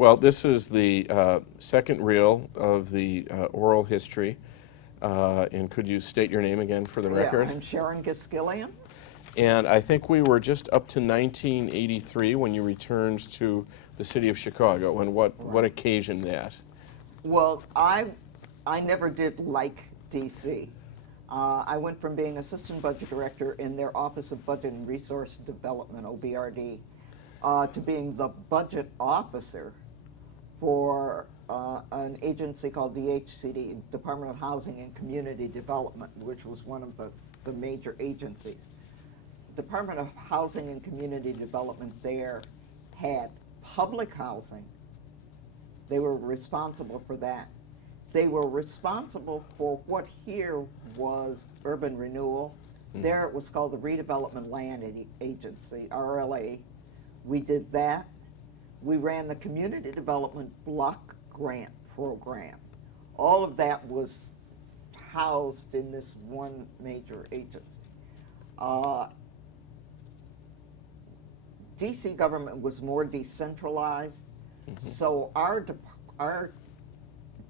Well, this is the second reel of the oral history. And could you state your name again for the record? Yeah, I'm Sharon Gist Gilliam. And I think we were just up to 1983 when you returned to the city of Chicago. And what occasioned that? Well, I never did like D.C. I went from being assistant budget director in their Office of Budget and Resource Development, OBRD, to being the budget officer for an agency called DHCD, Department of Housing and Community Development, which was one of the major agencies. Department of Housing and Community Development there had public housing. They were responsible for that. They were responsible for what here was urban renewal. There it was called the Redevelopment Land Agency, RLA. We did that. We ran the Community Development Block Grant Program. All of that was housed in this one major agency. DC government was more decentralized, so our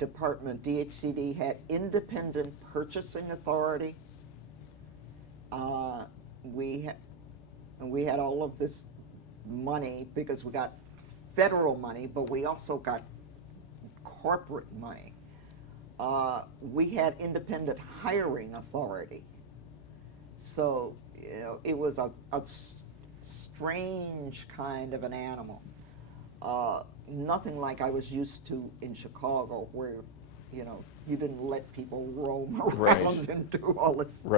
department, DHCD, had independent purchasing authority. We had all of this money because we got federal money, but we also got corporate money. We had independent hiring authority. So, you know, it was a strange kind of an animal. Nothing like I was used to in Chicago, where, you know, you didn't let people roam around and do all this stuff.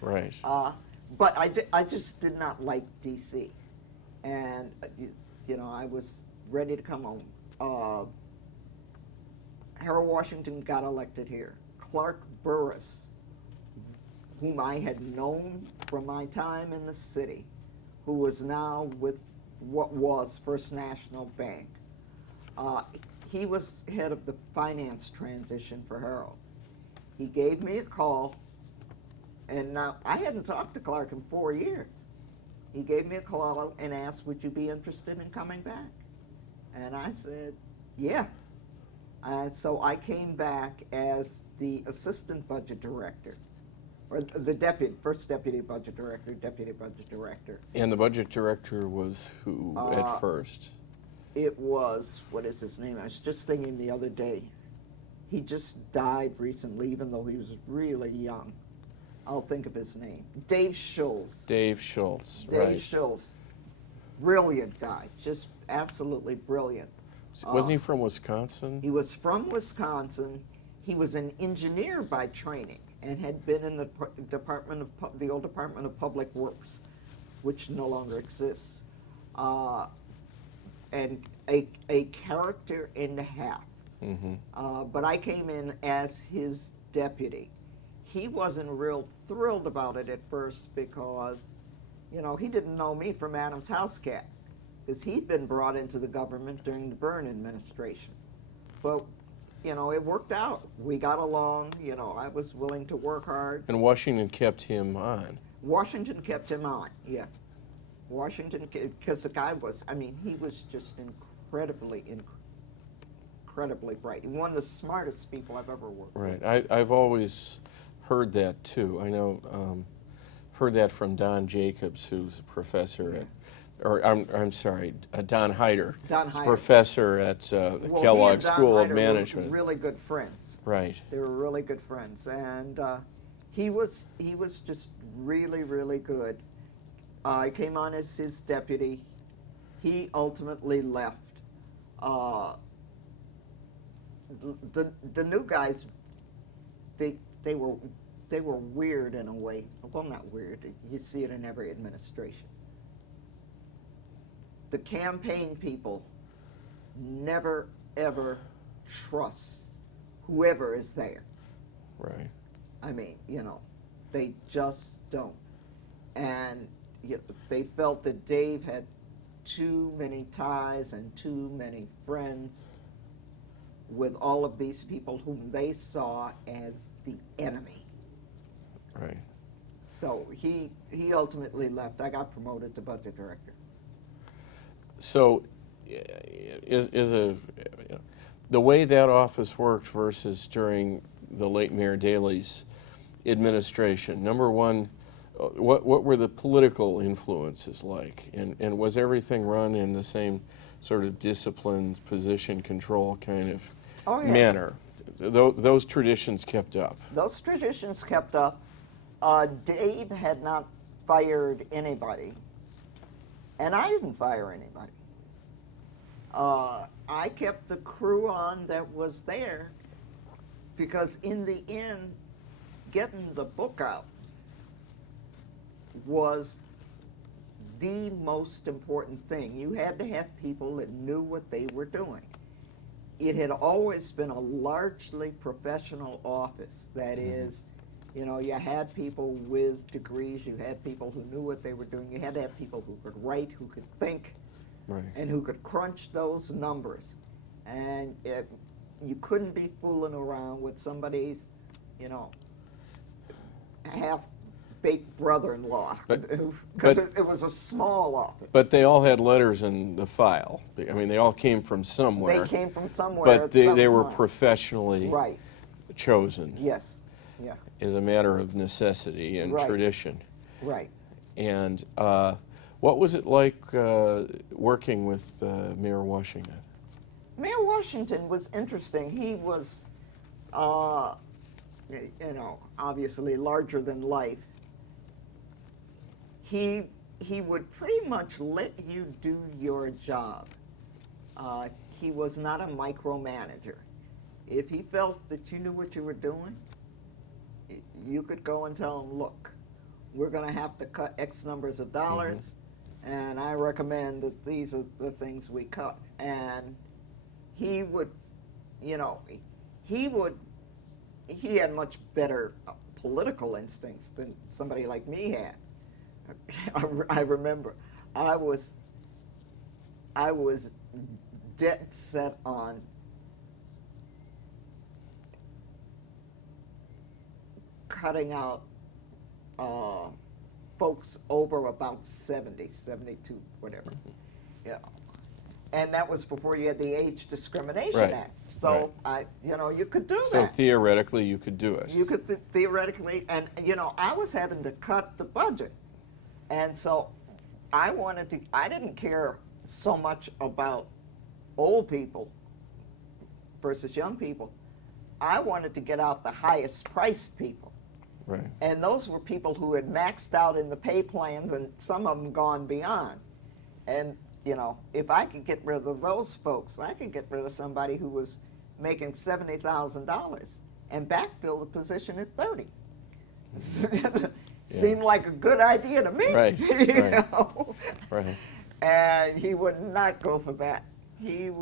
Right. But I just did not like D.C. And, you know, I was ready to come home. Harold Washington got elected here. Clark Burris, whom I had known from my time in the city, who was now with what was First National Bank. He was head of the finance transition for Harold. He gave me a call, and now I hadn't talked to Clark in 4 years. He gave me a call and asked, would you be interested in coming back? And I said, yeah. And so I came back as the assistant budget director, or the first deputy budget director. And the budget director was who at first? It was, what is his name? I was just thinking the other day. He just died recently, even though he was really young. I'll think of his name. Dave Schultz. Dave Schultz, Dave right. Schultz. Brilliant guy, just absolutely brilliant. Wasn't he from Wisconsin? He was from Wisconsin. He was an engineer by training and had been in the the old Department of Public Works, which no longer exists. And a character and a half. But I came in as his deputy. He wasn't real thrilled about it at first because, you know, he didn't know me from Adam's house cat, because he'd been brought into the government during the Byrne administration. But, you know, it worked out. We got along. You know, I was willing to work hard. And Washington kept him on. Washington kept him on, yeah. Washington, because the guy was, I mean, he was just incredibly bright. One of the smartest people I've ever worked with. Right. I've always heard that, too. I know, heard that from Don Jacobs, who's a professor at, I'm sorry, Don Hyder. Don Hyder. Professor at Kellogg School of Management. Were really good friends. Right. They were really good friends, and he was just really, really good. I came on as his deputy. He ultimately left. The new guys, they were weird in a way. Well, not weird. You see it in every administration. The campaign people never ever trust whoever is there. Right. I mean, you know, they just don't. And they felt that Dave had too many ties and too many friends with all of these people whom they saw as the enemy. Right. So he ultimately left. I got promoted to budget director. So, the way that office worked versus during the late Mayor Daley's administration. Number one, what were the political influences like? And was everything run in the same sort of disciplined position control kind of Oh, yeah. manner? Those traditions kept up. Those traditions kept up. Dave had not fired anybody, and I didn't fire anybody. I kept the crew on that was there because in the end, getting the book out was the most important thing. You had to have people that knew what they were doing. It had always been a largely professional office. That is, you know, you had people with degrees, you had people who knew what they were doing, you had to have people who could write, who could think, Right. and who could crunch those numbers. And you couldn't be fooling around with somebody's, you know, half-baked brother-in-law, because it was a small office. But they all had letters in the file. I mean, they all came from somewhere. They came from somewhere But at they some were time. professionally Right, chosen yes, yeah, as a matter of necessity and Right. tradition. right. And what was it like working with Mayor Washington? Mayor Washington was interesting. He was, you know, obviously larger than life. He would pretty much let you do your job. He was not a micromanager. If he felt that you knew what you were doing, you could go and tell him, look, we're going to have to cut X numbers of dollars, and I recommend that these are the things we cut. And he would, you know, he had much better political instincts than somebody like me had. I remember I was dead set on cutting out folks over about 70, 72, whatever. Yeah. And that was before you had the Age Discrimination Right. Act. So, you know, you could do So that. theoretically, you could do it. You could theoretically, and you know, I was having to cut the budget. And so I didn't care so much about old people versus young people. I wanted to get out the highest priced people. Right. And those were people who had maxed out in the pay plans and some of them gone beyond. And, you know, if I could get rid of those folks, I could get rid of somebody who was making $70,000 and backfill the position at 30. Seemed like a good idea to me. Right, you right. know? Right. And he would not go for that. He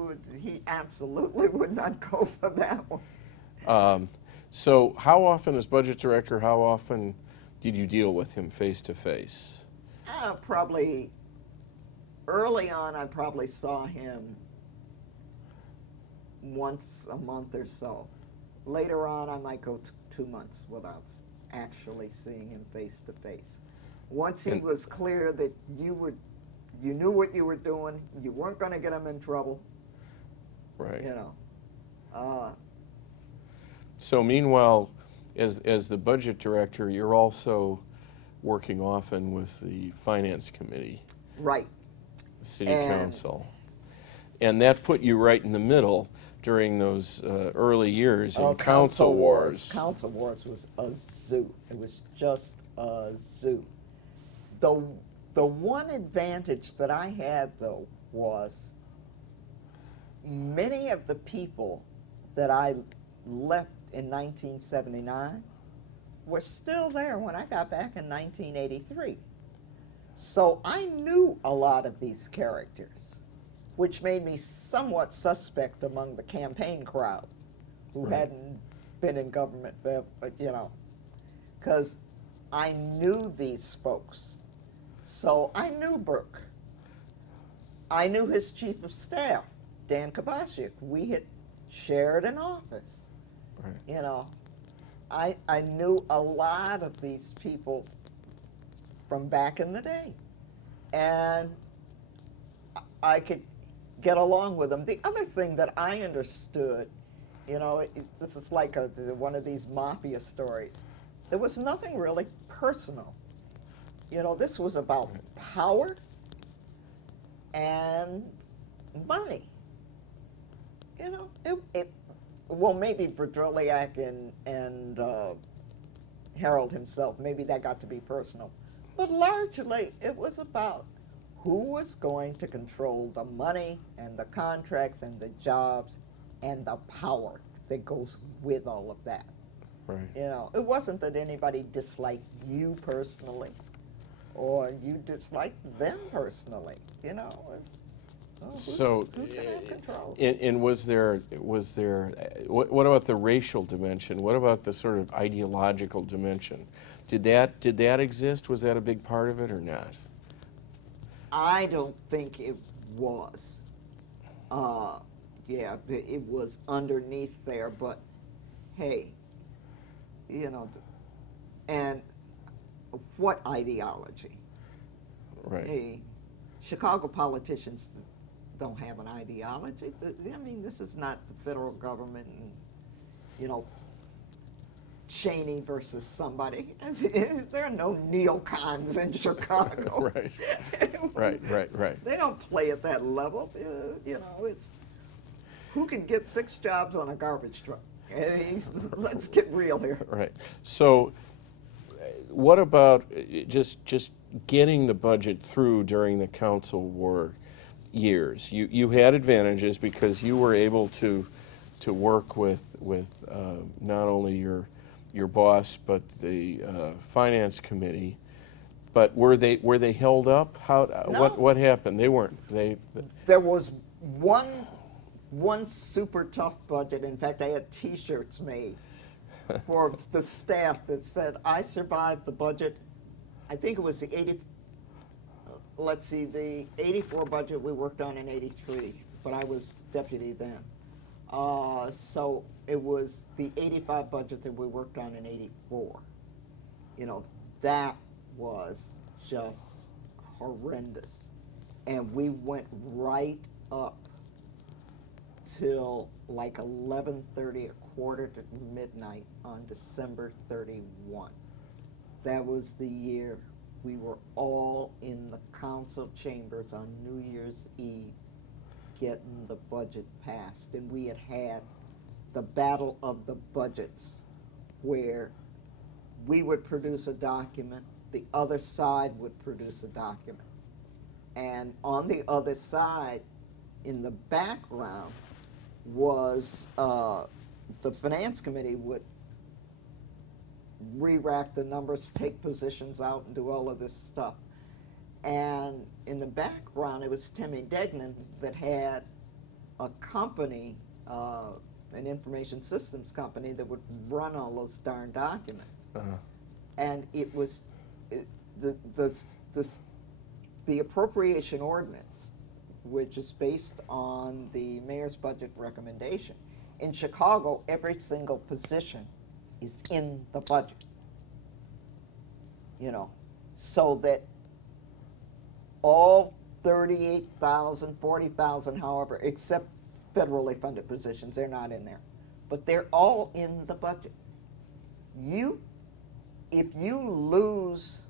absolutely would not go for that one. So how often, as budget director, how often did you deal with him face to face? Probably early on, I probably saw him once a month or so. Later on, I might go 2 months without actually seeing him face to face. Once he was clear that you knew what you were doing, you weren't going to get him in trouble. Right. You know. So meanwhile, as the budget director, you're also working often with the finance committee, Right. the city council, and that put you right in the middle during those early years in council wars. Council wars was a zoo. It was just a zoo. The one advantage that I had, though, was many of the people that I left in 1979 were still there when I got back in 1983. So I knew a lot of these characters, which made me somewhat suspect among the campaign crowd who Right. hadn't been in government, but you know, because I knew these folks. So I knew Brooke. I knew his chief of staff, Dan Kabashik. We had shared an office. Right. You know, I knew a lot of these people from back in the day. And I could get along with them. The other thing that I understood, you know, this is like one of these mafia stories. There was nothing really personal. You know, this was about power and money. You know, well, maybe for Droliak and Harold himself, maybe that got to be personal. But largely, it was about who was going to control the money and the contracts and the jobs and the power that goes with all of that. Right. You know, it wasn't that anybody disliked you personally or you disliked them personally. You know, it was, who's going to have control? And was there, what about the racial dimension? What about the sort of ideological dimension? Did that exist? Was that a big part of it or not? I don't think it was. Yeah, it was underneath there, but hey, you know, and what ideology? Right. Hey, Chicago politicians don't have an ideology. I mean, this is not the federal government and, you know, Cheney versus somebody. There are no neocons in Chicago. Right. They don't play at that level. You know, it's who can get 6 jobs on a garbage truck. Hey, let's get real here. Right. So, what about just getting the budget through during the council war years? You had advantages because you were able to work with not only your boss but the finance committee. But were they held up? No. What happened? They weren't. There was one super tough budget. In fact, I had T-shirts made for the staff that said, "I survived the budget." I think it was the 80. Let's see, the 84 budget we worked on in 83, but I was deputy then. So it was the 85 budget that we worked on in 84. You know, that was just horrendous. And we went right up till like 11:30, a quarter to midnight on December 31. That was the year we were all in the council chambers on New Year's Eve getting the budget passed. And we had the battle of the budgets where we would produce a document, the other side would produce a document. And on the other side, in the background, was the finance committee would re-rack the numbers, take positions out, and do all of this stuff. And in the background, it was Timmy Degnan that had a company, an information systems company, that would run all those darn documents. And it was the appropriation ordinance, which is based on the mayor's budget recommendation. In Chicago, every single position is in the budget, you know, so that all 38,000, 40,000, however, except federally funded positions, they're not in there, but they're all in the budget. If you lose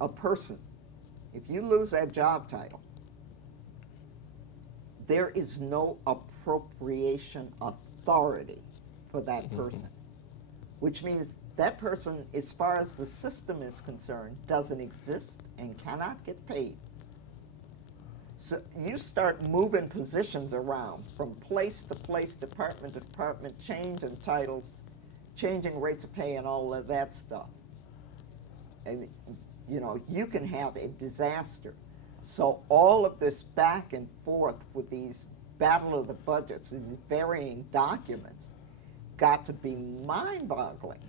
a person, if you lose that job title, there is no appropriation authority for that person, which means that person, as far as the system is concerned, doesn't exist and cannot get paid. So you start moving positions around from place to place, department to department, changing titles, changing rates of pay and all of that stuff. And, you know, you can have a disaster. So all of this back and forth with these battle of the budgets, these varying documents, got to be mind-boggling.